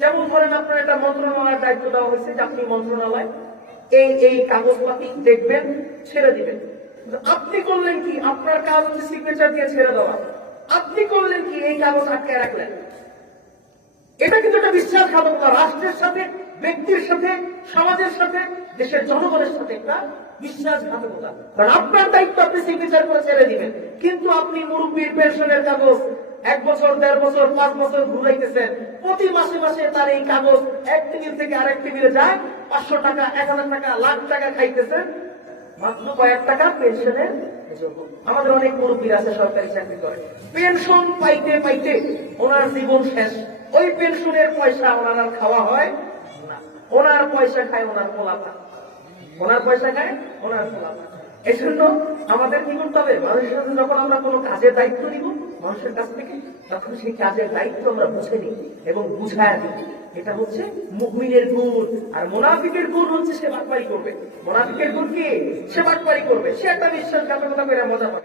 যেমন ধরেন আপনার একটা মন্ত্রণালয়ের দায়িত্ব দেওয়া হয়েছে যে আপনি মন্ত্রণালয় এই এই কাগজপাতি দেখবেন, ছেড়ে দিবেন। আপনি করলেন কি? আপনার কাজ হচ্ছে সিগনেচার দিয়ে ছেড়ে দেওয়া। আপনি করলেন কি? এই কাগজ আটকে রাখলেন। এটা কিন্তু একটা বিশ্বাসঘাতকতা, রাষ্ট্রের সাথে, ব্যক্তির সাথে, সমাজের সাথে, দেশের জনগণের সাথে একটা বিশ্বাসঘাতকতা। কারণ আপনার দায়িত্ব আপনি সিগনেচার করে ছেড়ে দিবেন, কিন্তু আপনি মুরব্বীর পেনশনের কাগজ 1 বছর, 1.5 বছর, 5 বছর ঘুরাইতেছেন। প্রতি মাসে মাসে তার এই কাগজ এক টেবিল থেকে আরেক টেবিলে যায়, 500 টাকা, 1000 টাকা, লাখ টাকা খাইতেছেন মাত্র কয়েক টাকা পেনশনের জন্য। আমাদের অনেক মুরব্বী আছে সরকারি চাকরি করে, পেনশন পাইতে পাইতে ওনার জীবন শেষ। ওই পেনশনের পয়সা ওনার আর খাওয়া হয় না, ওনার পয়সা খায় ওনার পোলাপান, ওনার পয়সা খায় ওনার পোলাপান। এই জন্য আমাদের কি করতে হবে? মানুষের সাথে যখন আমরা কোনো কাজের দায়িত্ব নিব মানুষের কাছ থেকে, তখন সেই কাজের দায়িত্ব আমরা বুঝে নিই এবং বুঝায় দিই। এটা হচ্ছে মুমিনের গুণ। আর মুনাফিকের গুণ হচ্ছে সে বাটপারি করবে। মুনাফিকের গুণ কি? সে বাটপারি করবে, সে একটা বিশ্বাসঘাতকতা করে মজা পাবে।